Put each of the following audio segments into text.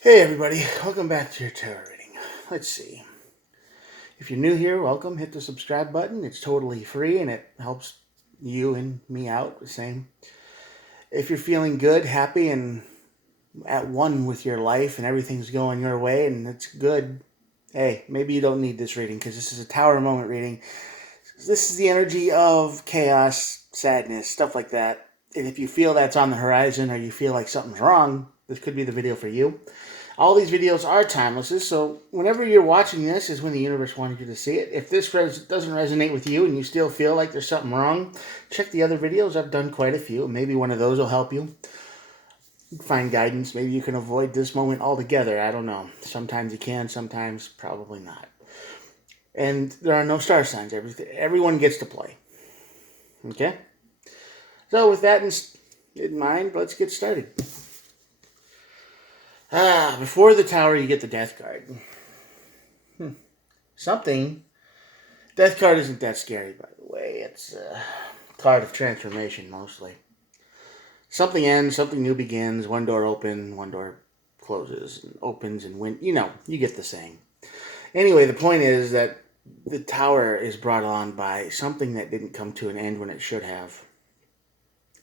Hey everybody, welcome back to your tarot reading. Let's see. If you're new here, welcome. Hit the subscribe button. It's totally free and it helps you and me out the same. If you're feeling good, happy, and at one with your life and everything's going your way and it's good, hey, maybe you don't need this reading because this is a Tower Moment reading. This is the energy of chaos, sadness, stuff like that. And if you feel that's on the horizon or you feel like something's wrong, this could be the video for you. All these videos are timeless, so whenever you're watching this is when the universe wanted you to see it. If this doesn't resonate with you and you still feel like there's something wrong, check the other videos. I've done quite a few. Maybe one of those will help you find guidance. Maybe you can avoid this moment altogether. I don't know. Sometimes you can, sometimes probably not. And there are no star signs. Everyone gets to play. Okay? So with that in mind, let's get started. Before the tower, you get the death card. Something. Death card isn't that scary, by the way. It's a card of transformation, mostly. Something ends, something new begins. One door opens, one door closes, and opens, and you get the saying. Anyway, the point is that the tower is brought on by something that didn't come to an end when it should have.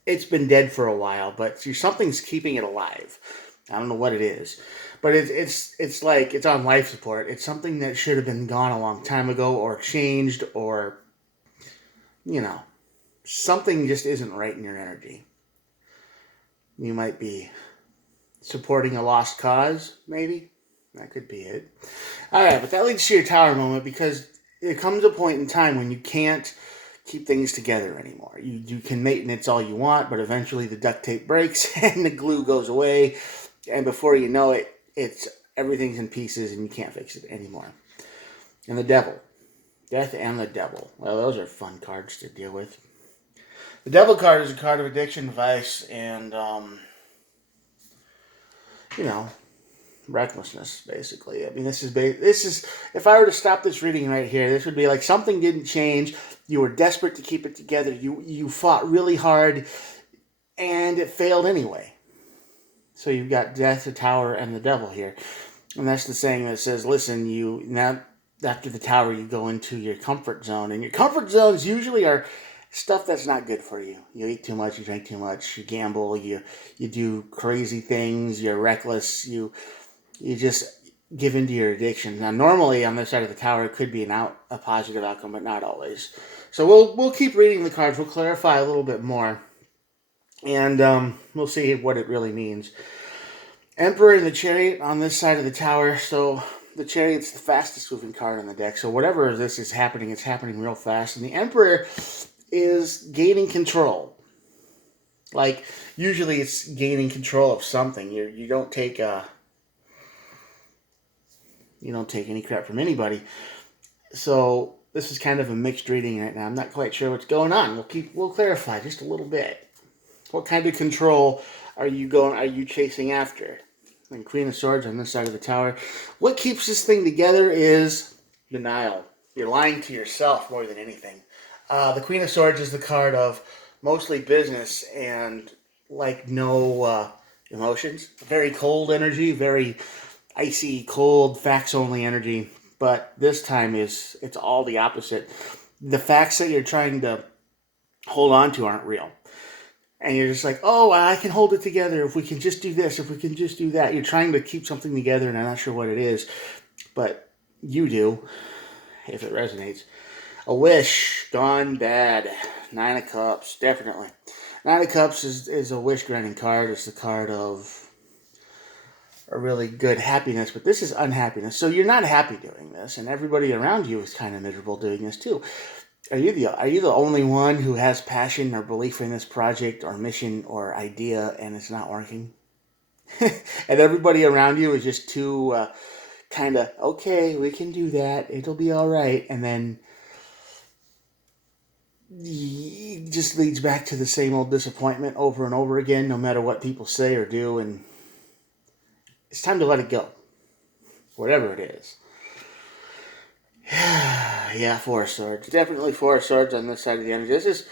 It's been dead for a while, but something's keeping it alive. I don't know what it is, but it's like it's on life support. It's something that should have been gone a long time ago, or changed, or you know, something just isn't right in your energy. You might be supporting a lost cause, maybe. That could be it. All right, but that leads to your tower moment because it comes a point in time when you can't keep things together anymore. You can maintenance all you want, but eventually the duct tape breaks and the glue goes away, and before you know it, everything's in pieces and you can't fix it anymore. And the devil. Death and the devil. Well, those are fun cards to deal with. The devil card is a card of addiction, vice, and you know, recklessness. Basically, I mean, this is. If I were to stop this reading right here, this would be like something didn't change. You were desperate to keep it together. You fought really hard, and it failed anyway. So you've got death, the tower, and the devil here, and that's the saying that says, "Listen, you now." After the tower, you go into your comfort zone, and your comfort zones usually are stuff that's not good for you. You eat too much, you drink too much, you gamble, you do crazy things, you're reckless, you just give into your addiction. Now, normally on this side of the tower, it could be a positive outcome, but not always. So we'll keep reading the cards. We'll clarify a little bit more, and we'll see what it really means. Emperor and the Chariot on this side of the tower. So the Chariot's the fastest moving card on the deck. So whatever this is happening, it's happening real fast. And the Emperor is gaining control. Like usually, it's gaining control of something. You don't take any crap from anybody. So this is kind of a mixed reading right now. I'm not quite sure what's going on. We'll clarify just a little bit. What kind of control are you chasing after? And Queen of Swords on this side of the tower. What keeps this thing together is denial. You're lying to yourself more than anything. The Queen of Swords is the card of mostly business and like no emotions. Very cold energy, very icy, cold, facts-only energy. But this time it's all the opposite. The facts that you're trying to hold on to aren't real. And you're just like, oh, I can hold it together if we can just do this, if we can just do that. You're trying to keep something together, and I'm not sure what it is, but you do, if it resonates. A wish gone bad. Nine of Cups, definitely. Nine of Cups is a wish granting card. It's the card of a really good happiness, but this is unhappiness. So you're not happy doing this, and everybody around you is kind of miserable doing this too. Are you the only one who has passion or belief in this project or mission or idea and it's not working? And everybody around you is just too kind of, okay, we can do that. It'll be all right. And then it just leads back to the same old disappointment over and over again, no matter what people say or do. And it's time to let it go, whatever it is. Yeah, Four of Swords. Definitely Four of Swords on this side of the energy. This is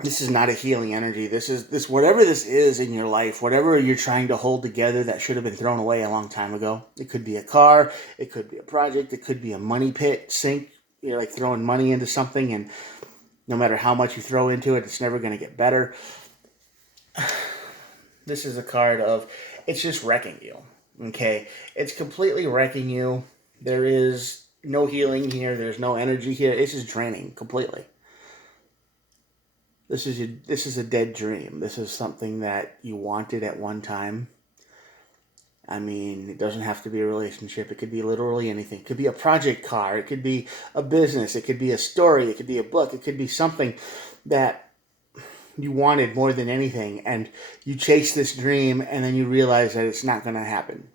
This is not a healing energy. This whatever this is in your life, whatever you're trying to hold together that should have been thrown away a long time ago. It could be a car, it could be a project, it could be a money pit sink. You're like throwing money into something, and no matter how much you throw into it, it's never going to get better. This is a card of it's just wrecking you. Okay, it's completely wrecking you. There is no healing here. There's no energy here. It's just draining completely. This is a dead dream. This is something that you wanted at one time. I mean, it doesn't have to be a relationship. It could be literally anything. It could be a project car. It could be a business. It could be a story. It could be a book. It could be something that you wanted more than anything. And you chase this dream and then you realize that it's not going to happen.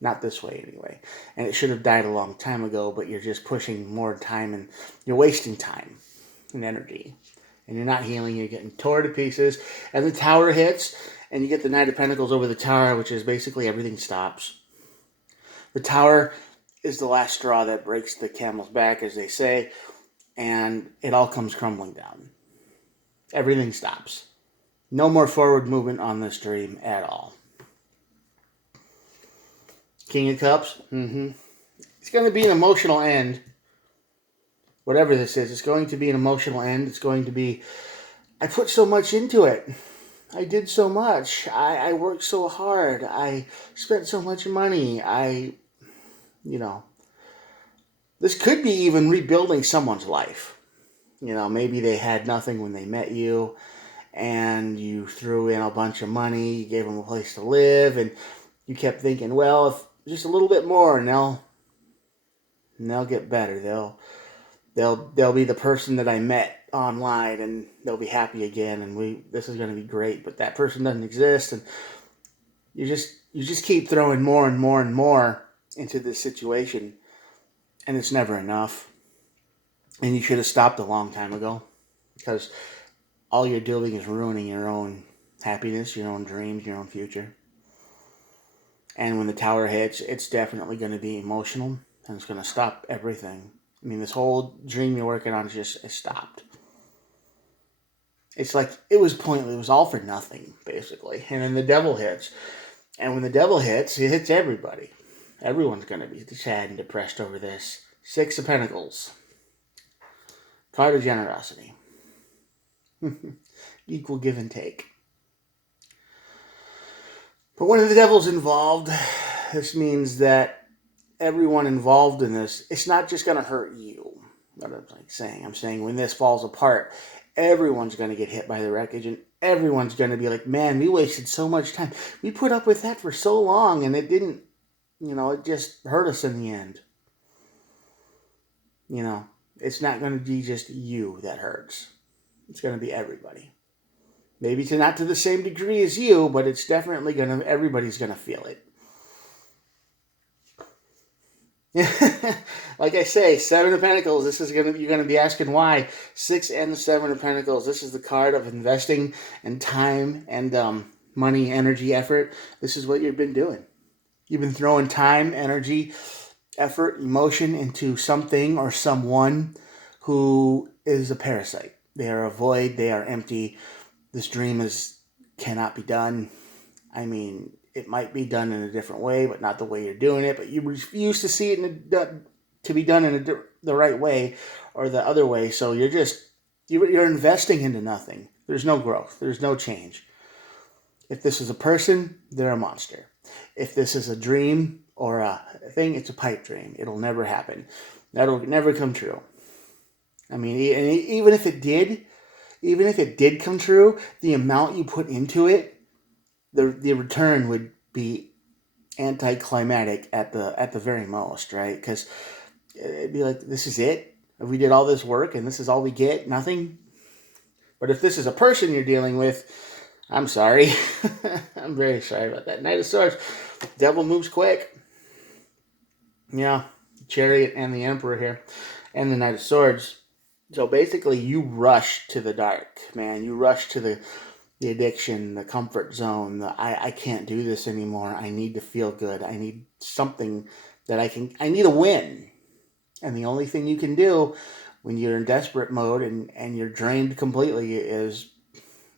Not this way, anyway. And it should have died a long time ago, but you're just pushing more time and you're wasting time and energy. And you're not healing, you're getting torn to pieces. And the tower hits, and you get the Knight of Pentacles over the tower, which is basically everything stops. The tower is the last straw that breaks the camel's back, as they say, and it all comes crumbling down. Everything stops. No more forward movement on this dream at all. King of Cups, It's going to be an emotional end. Whatever this is, it's going to be an emotional end. It's going to be, I put so much into it. I did so much. I worked so hard. I spent so much money. This could be even rebuilding someone's life. Maybe they had nothing when they met you and you threw in a bunch of money. You gave them a place to live and you kept thinking, well, if just a little bit more and they'll get better. They'll be the person that I met online and they'll be happy again and this is going to be great, but that person doesn't exist and you just keep throwing more and more and more into this situation and it's never enough. And you should have stopped a long time ago because all you're doing is ruining your own happiness, your own dreams, your own future. And when the tower hits, it's definitely going to be emotional and it's going to stop everything. I mean, this whole dream you're working on is stopped. It's like it was pointless. It was all for nothing, basically. And then the devil hits. And when the devil hits, it hits everybody. Everyone's going to be sad and depressed over this. 6 of Pentacles. Card of generosity. Equal give and take. But when the devil's involved, this means that everyone involved in this, it's not just going to hurt you. That's what I'm saying. I'm saying when this falls apart, everyone's going to get hit by the wreckage and everyone's going to be like, man, we wasted so much time. We put up with that for so long and it didn't, it just hurt us in the end. It's not going to be just you that hurts. It's going to be everybody. Maybe not to the same degree as you, but it's definitely everybody's going to feel it. Like I say, 7 of Pentacles. You're going to be asking why. 6 and the 7 of Pentacles. This is the card of investing and time and money, energy, effort. This is what you've been doing. You've been throwing time, energy, effort, emotion into something or someone who is a parasite. They are a void. They are empty. This dream cannot be done. I mean, it might be done in a different way, but not the way you're doing it. But you refuse to see it to be done in the right way or the other way. So you're investing into nothing. There's no growth. There's no change. If this is a person, they're a monster. If this is a dream or a thing, it's a pipe dream. It'll never happen. That'll never come true. I mean, even if it did come true, the amount you put into it, the return would be anticlimactic at the very most, right? Because it'd be like, this is it? We did all this work and this is all we get? Nothing? But if this is a person you're dealing with, I'm sorry. I'm very sorry about that. Knight of Swords. Devil moves quick. Yeah. Chariot and the Emperor here. And the Knight of Swords. So basically you rush to the dark, man. You rush to the addiction, the comfort zone, I can't do this anymore. I need to feel good. I need something I need a win. And the only thing you can do when you're in desperate mode and you're drained completely is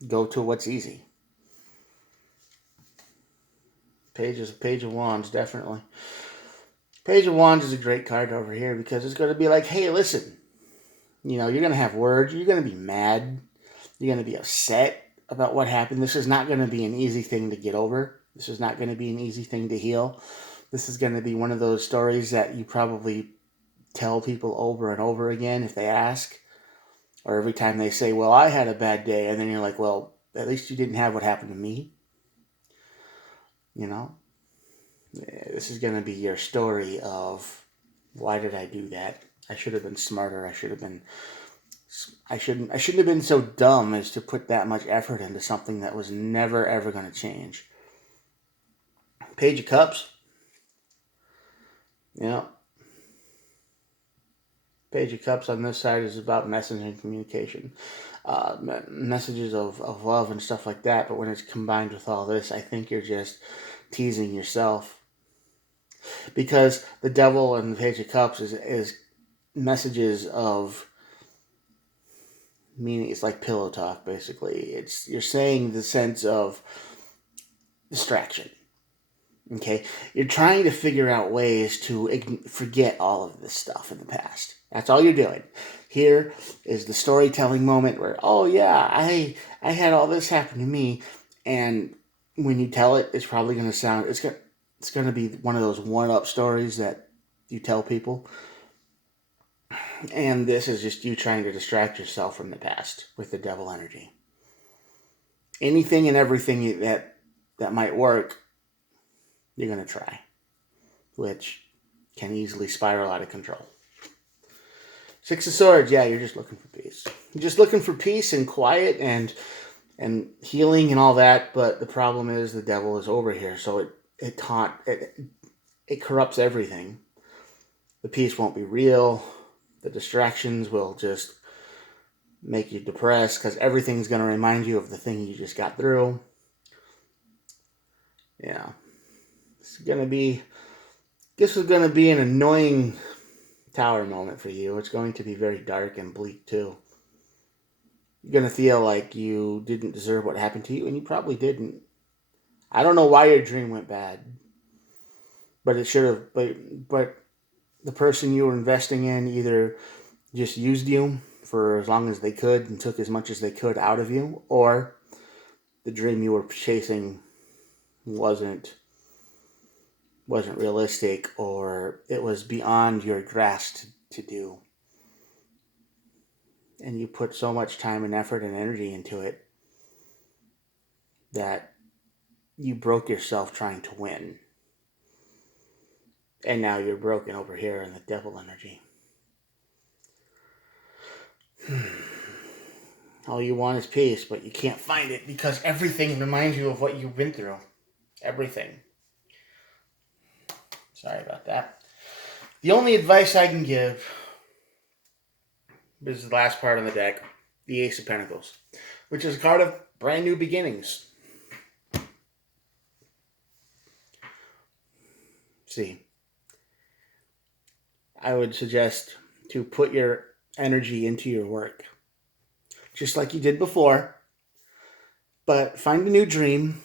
go to what's easy. Page of Wands, definitely. Page of Wands is a great card over here because it's going to be like, hey, listen, you're going to have words. You're going to be mad. You're going to be upset about what happened. This is not going to be an easy thing to get over. This is not going to be an easy thing to heal. This is going to be one of those stories that you probably tell people over and over again if they ask. Or every time they say, well, I had a bad day. And then you're like, well, at least you didn't have what happened to me. This is going to be your story of, why did I do that? I should have been smarter. I shouldn't have been so dumb as to put that much effort into something that was never, ever going to change. Page of Cups. Page of Cups on this side is about messaging communication. Messages of love and stuff like that. But when it's combined with all this, I think you're just teasing yourself. Because the Devil and the Page of Cups is messages of meaning. It's like pillow talk, basically. You're saying the sense of distraction. Okay? You're trying to figure out ways to forget all of this stuff in the past. That's all you're doing. Here is the storytelling moment where, oh yeah, I had all this happen to me, and when you tell it, it's probably going to sound, it's going to be one of those one-up stories that you tell people. And this is just you trying to distract yourself from the past with the Devil energy. Anything and everything that might work, you're going to try, which can easily spiral out of control. Six of Swords, yeah, you're just looking for peace. You're just looking for peace and quiet and healing and all that, but the problem is the Devil is over here, so it corrupts everything. The peace won't be real. The distractions will just make you depressed because everything's going to remind you of the thing you just got through. Yeah. This is going to be an annoying Tower moment for you. It's going to be very dark and bleak too. You're going to feel like you didn't deserve what happened to you, and you probably didn't. I don't know why your dream went bad, but it should have. But the person you were investing in either just used you for as long as they could and took as much as they could out of you, or the dream you were chasing wasn't realistic, or it was beyond your grasp to do. And you put so much time and effort and energy into it that you broke yourself trying to win. And now you're broken over here in the Devil energy. All you want is peace, but you can't find it because everything reminds you of what you've been through. Everything. Sorry about that. The only advice I can give is the last part on the deck, the Ace of Pentacles, which is a card of brand new beginnings. See, I would suggest to put your energy into your work, just like you did before, but find a new dream,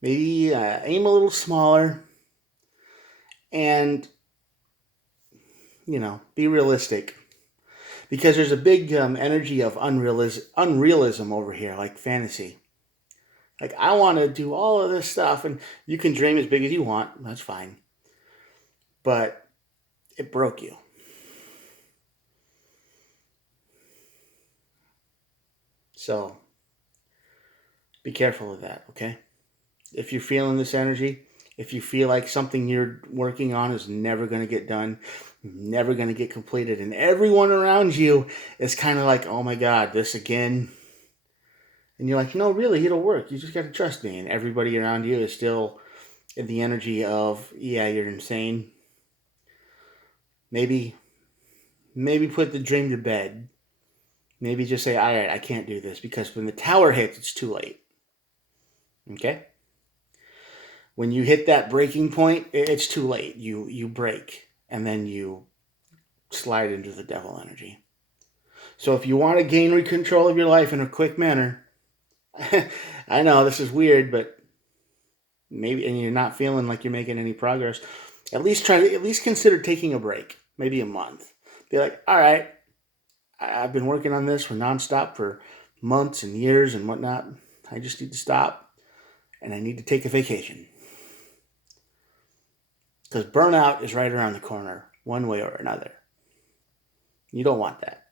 maybe aim a little smaller, and, be realistic. Because there's a big energy of unrealism over here, like fantasy. Like, I want to do all of this stuff, and you can dream as big as you want. That's fine. But it broke you. So, be careful of that, okay? If you're feeling this energy, if you feel like something you're working on is never going to get done, never going to get completed, and everyone around you is kind of like, oh my God, this again. And you're like, no, really, it'll work. You just got to trust me. And everybody around you is still in the energy of, yeah, you're insane. Maybe put the dream to bed. Maybe just say, all right, I can't do this. Because when the tower hits, it's too late. Okay? When you hit that breaking point, it's too late. You break. And then you slide into the devil energy. So if you want to gain control of your life in a quick manner, I know this is weird, but maybe, and you're not feeling like you're making any progress, at least consider taking a break, maybe a month. Be like, all right, I've been working on this for nonstop for months and years and whatnot. I just need to stop, and I need to take a vacation. Because burnout is right around the corner, one way or another. You don't want that.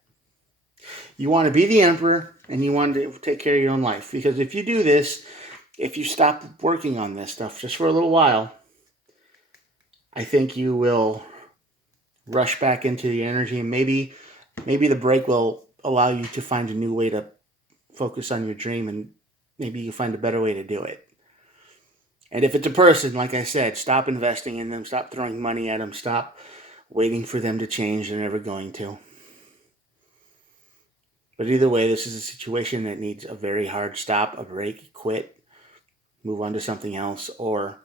You want to be the emperor, and you want to take care of your own life. Because if you do this, if you stop working on this stuff just for a little while, I think you will rush back into the energy, and maybe the break will allow you to find a new way to focus on your dream, and maybe you find a better way to do it. And if it's a person, like I said, stop investing in them, stop throwing money at them, stop waiting for them to change. They're never going to. But either way, this is a situation that needs a very hard stop, a break, quit, move on to something else, or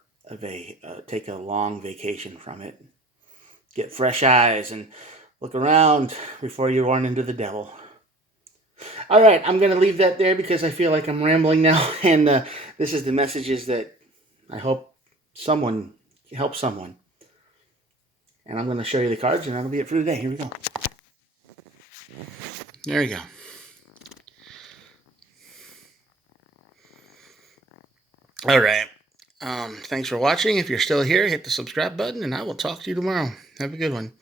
take a long vacation from it. Get fresh eyes and look around before you run into the devil. All right, I'm going to leave that there because I feel like I'm rambling now. And this is the messages that I hope someone helps someone. And I'm going to show you the cards, and that'll be it for today. Here we go. There we go. All right. Thanks for watching. If you're still here, hit the subscribe button, and I will talk to you tomorrow. Have a good one.